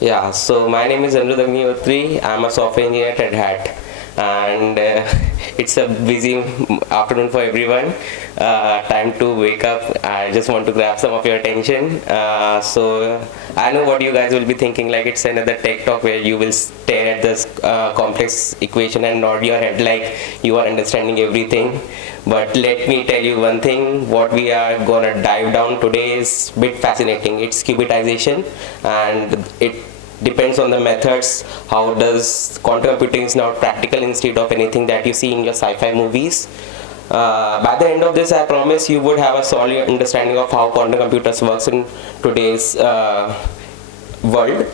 Yeah, so my name is Agnihotri. I'm a software engineer at Red Hat, and it's a busy afternoon for everyone. Time to wake up. I just want to grab some of your attention. So I know what you guys will be thinking. Like it's another tech talk where you will stare at this complex equation and nod your head like you are understanding everything. But let me tell you one thing. What we are gonna dive down today is a bit fascinating. It's qubitization, and it depends on the methods. How does quantum computing is now practical instead of anything that you see in your sci-fi movies. By the end of this, I promise you would have a solid understanding of how quantum computers works in today's world.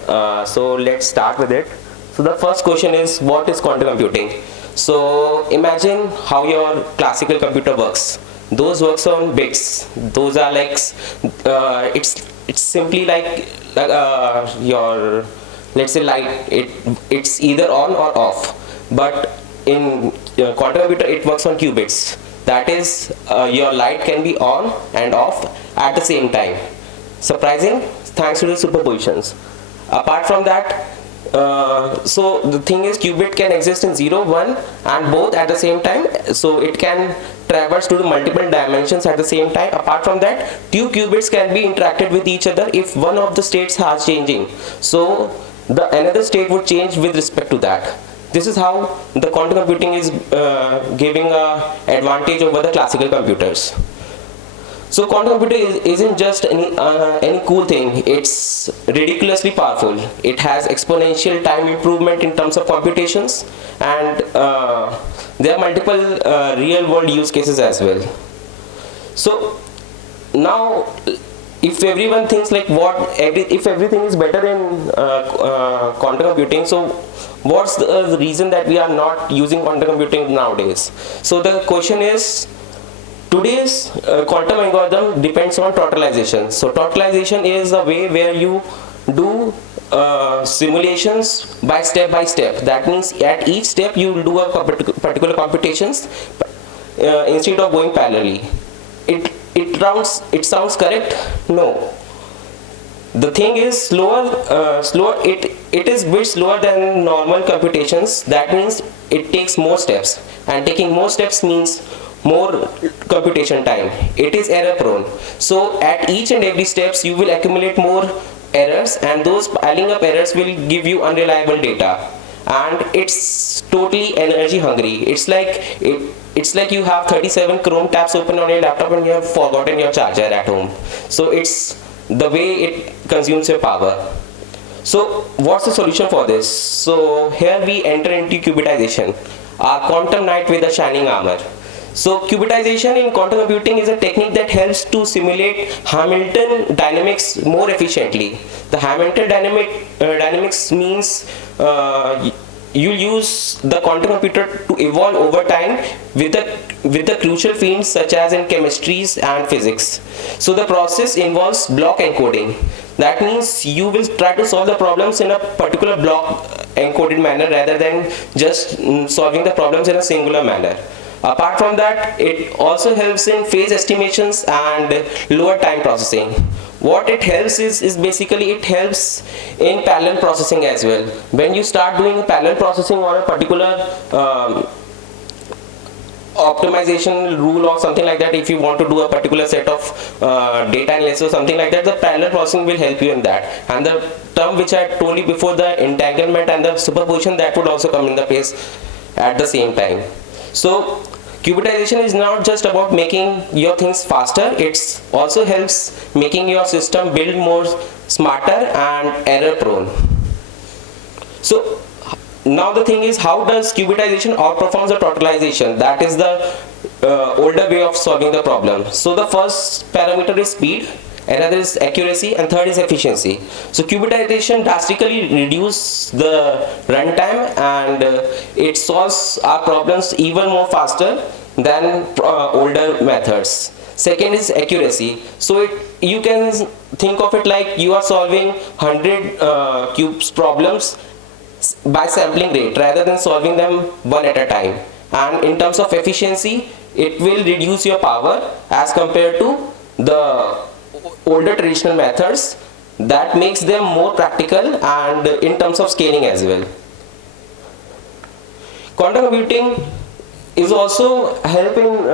So let's start with it. So the first question is, what is quantum computing? So imagine how your classical computer works. Those works on bits. Those are like it's simply like your, let's say, like it's either on or off. But in quantum computer it works on qubits. That is, your light can be on and off at the same time. Surprising, thanks to the superpositions. Apart from that, so the thing is, qubit can exist in 0, 1 and both at the same time. So it can traverse to the multiple dimensions at the same time. Apart from that, two qubits can be interacted with each other if one of the states has changing. So the another state would change with respect to that. This is how the quantum computing is giving a advantage over the classical computers. So quantum computing isn't just any cool thing. It's ridiculously powerful. It has exponential time improvement in terms of computations, and there are multiple real world use cases as well. So now, if everyone thinks like if everything is better in quantum computing, so what's the reason that we are not using quantum computing nowadays? So the question is, today's quantum algorithm depends on Trotterization. So Trotterization is a way where you do simulations by step. That means at each step you will do a particular computations instead of going parallelly. It sounds correct? No. The thing is slower. It is bit slower than normal computations. That means it takes more steps, and taking more steps means more computation time. It is error prone. So at each and every steps you will accumulate more errors, and those piling up errors will give you unreliable data. And it's totally energy hungry. It's like you have 37 Chrome tabs open on your laptop and you have forgotten your charger at home. So it's the way it consumes your power. So what's the solution for this? So here we enter into qubitization, our quantum knight with a shining armor. So qubitization in quantum computing is a technique that helps to simulate Hamilton dynamics more efficiently. The Hamilton dynamics means you use the quantum computer to evolve over time with the crucial fields such as in chemistries and physics. So the process involves block encoding. That means you will try to solve the problems in a particular block encoded manner rather than just solving the problems in a singular manner. Apart from that, it also helps in phase estimations and lower time processing. What it helps is basically it helps in parallel processing as well. When you start doing parallel processing on a particular optimization rule or something like that, if you want to do a particular set of data analysis or something like that, the parallel processing will help you in that. And the term which I told you before, the entanglement and the superposition, that would also come in the place at the same time. So qubitization is not just about making your things faster, it also helps making your system build more smarter and error prone. So now the thing is, how does qubitization outperform the Trotterization? That is the older way of solving the problem. So the first parameter is speed, another is accuracy, and third is efficiency. So qubitization drastically reduces the runtime, and it solves our problems even more faster than older methods. Second is accuracy. So you can think of it like you are solving 100 cubes problems by sampling rate rather than solving them one at a time. And in terms of efficiency, it will reduce your power as compared to the older traditional methods that makes them more practical and in terms of scaling as well. Quantum computing is also helping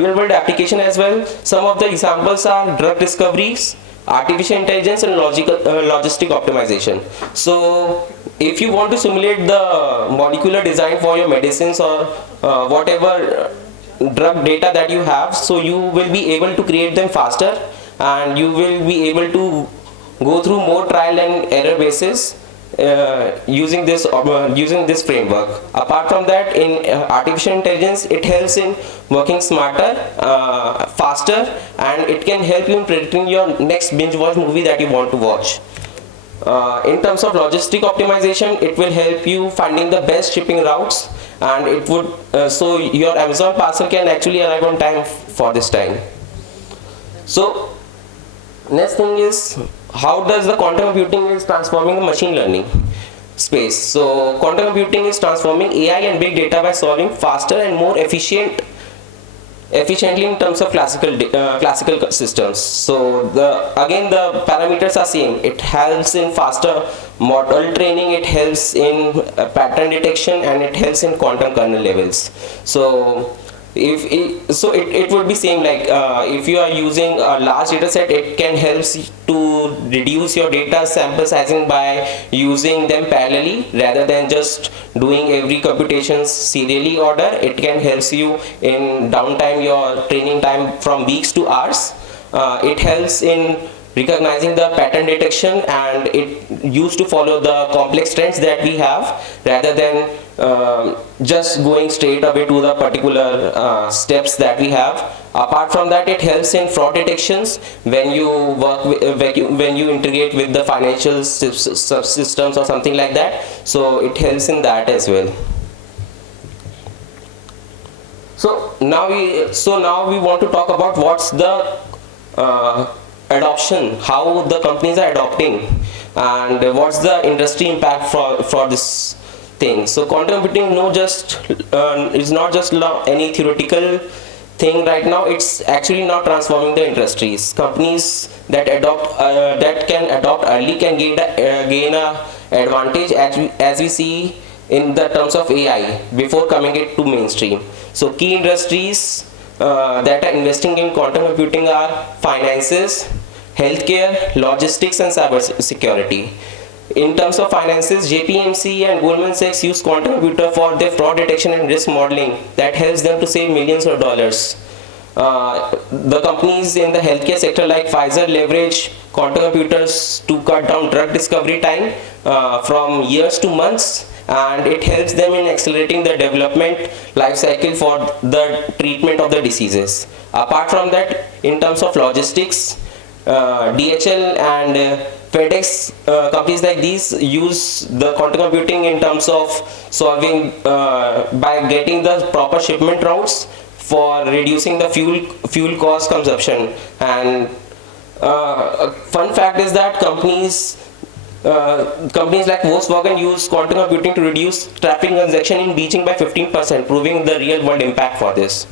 real world application as well. Some of the examples are drug discoveries, artificial intelligence, and logistic optimization. So if you want to simulate the molecular design for your medicines or whatever drug data that you have, so you will be able to create them faster, and you will be able to go through more trial and error basis using this framework. Apart from that, in artificial intelligence, it helps in working smarter, faster, and it can help you in predicting your next binge watch movie that you want to watch. In terms of logistic optimization, it will help you finding the best shipping routes, and it would so your Amazon parcel can actually arrive on time for this time. So next thing is, how does the quantum computing is transforming the machine learning space. So quantum computing is transforming AI and big data by solving faster and more efficiently in terms of classical systems. So again the parameters are same. It helps in faster model training, it helps in pattern detection, and it helps in quantum kernel levels. So it would be same like if you are using a large data set, it can help to reduce your data sample sizing by using them parallelly rather than just doing every computation serially order. It can help you in downtime your training time from weeks to hours. It helps in recognizing the pattern detection, and it used to follow the complex trends that we have rather than just going straight away to the particular steps that we have. Apart from that, it helps in fraud detections when you work when you integrate with the financial subsystems or something like that. So it helps in that as well. So now we want to talk about what's the adoption, how the companies are adopting, and what's the industry impact for this thing. So quantum computing is not just any theoretical thing right now. It's actually now transforming the industries. Companies that can adopt early can gain a advantage as we see in the terms of AI before coming it to mainstream. So key industries that are investing in quantum computing are finances, healthcare, logistics, and cyber security. In terms of finances, JPMC and Goldman Sachs use quantum computer for their fraud detection and risk modeling that helps them to save millions of dollars. The companies in the healthcare sector like Pfizer leverage quantum computers to cut down drug discovery time from years to months, and it helps them in accelerating the development life cycle for the treatment of the diseases. Apart from that, in terms of logistics, DHL and FedEx companies like these use the quantum computing in terms of solving by getting the proper shipment routes for reducing the fuel cost consumption. And a fun fact is that companies like Volkswagen use quantum computing to reduce traffic congestion in Beijing by 15%, proving the real world impact for this.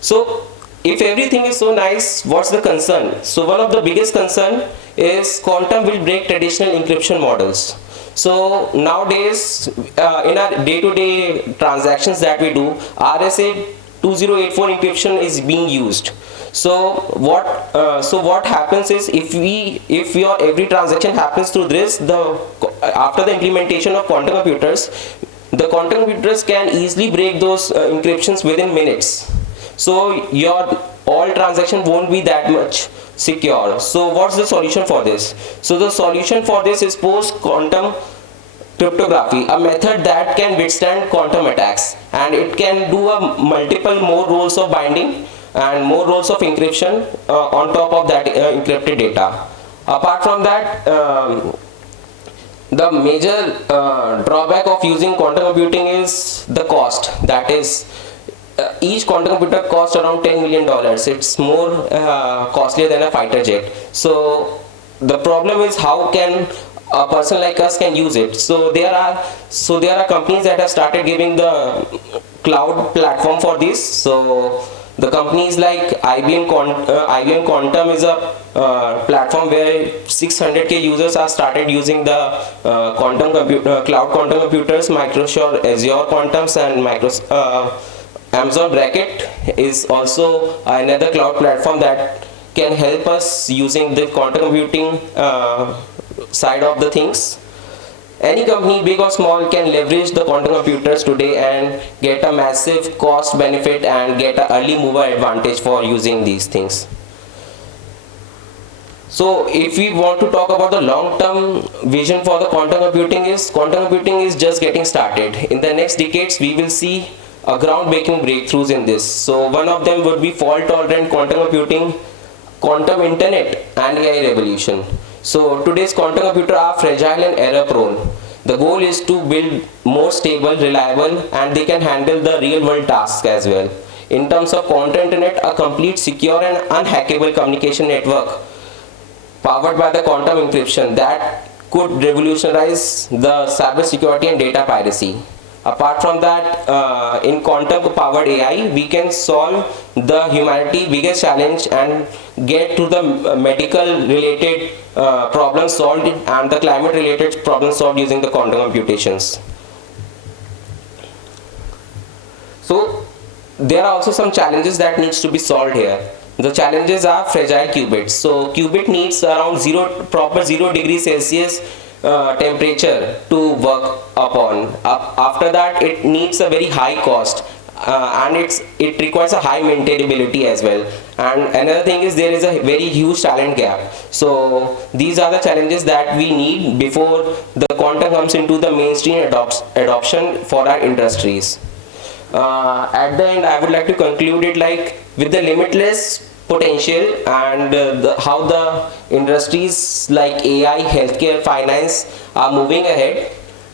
So if everything is so nice, what's the concern? So one of the biggest concern is quantum will break traditional encryption models. So nowadays in our day-to-day transactions that we do, RSA 2084 encryption is being used. So what happens is, if your every transaction happens through this, after the implementation of quantum computers, the quantum computers can easily break those encryptions within minutes. So your all transaction won't be that much secure. So what's the solution for this? So the solution for this is post-quantum cryptography, a method that can withstand quantum attacks, and it can do multiple more roles of binding and more roles of encryption on top of that encrypted data. Apart from that, the major drawback of using quantum computing is the cost. That is, each quantum computer costs around $10 million. It's more costlier than a fighter jet. So the problem is, how can a person like us can use it? So there are companies that have started giving the cloud platform for this. So The companies like IBM Quantum is a platform where 600k users are started using the cloud quantum computers. Microsoft Azure Quantums and Amazon Bracket is also another cloud platform that can help us using the quantum computing side of the things. Any company, big or small, can leverage the quantum computers today and get a massive cost benefit and get an early mover advantage for using these things. So if we want to talk about the long-term vision for the quantum computing is just getting started. In the next decades, we will see a groundbreaking breakthroughs in this. So one of them would be fault-tolerant quantum computing, quantum internet, and AI revolution. So today's quantum computers are fragile and error prone. The goal is to build more stable, reliable, and they can handle the real world tasks as well. In terms of quantum internet, a complete, secure and unhackable communication network powered by the quantum encryption that could revolutionize the cybersecurity and data piracy. Apart from that, in quantum powered AI, we can solve the humanity biggest challenge and get to the medical related problems solved and the climate related problems solved using the quantum computations. So there are also some challenges that needs to be solved here. The challenges are fragile qubits. So qubit needs around proper 0 degrees Celsius temperature to work upon. After that, it needs a very high cost and it requires a high maintainability as well. And another thing is there is a very huge talent gap. So these are the challenges that we need before the quantum comes into the mainstream adoption for our industries. At the end, I would like to conclude it like with the limitless potential and how the industries like AI, healthcare, finance are moving ahead.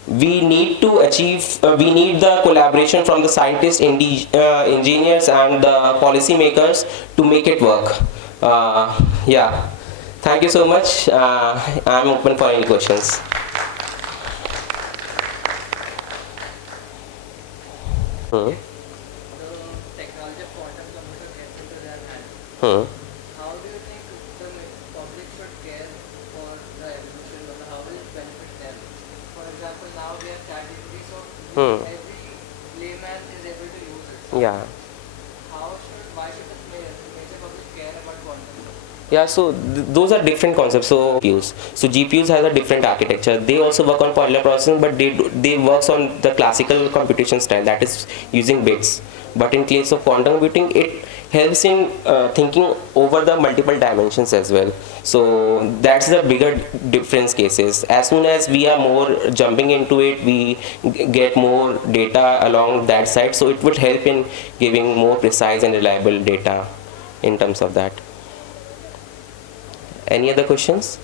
We need to achieve, we need the collaboration from the scientists, engineers and the policymakers to make it work. Yeah, thank you so much. I'm open for any questions. Hmm. Technology of quantum computer gets into their hands. How do you think the public should care for the evolution or how will it benefit them? For example, now we have ChatGPT, so every layman is able to use it. So Yeah. why should the major public care about quantum? Yeah, so those are different concepts. So GPUs has a different architecture. They also work on parallel processing, but they works on the classical computation style, that is using bits. But in case of quantum computing, it helps in thinking over the multiple dimensions as well. So that's the bigger difference cases. As soon as we are more jumping into it, we get more data along that side. So it would help in giving more precise and reliable data in terms of that. Any other questions?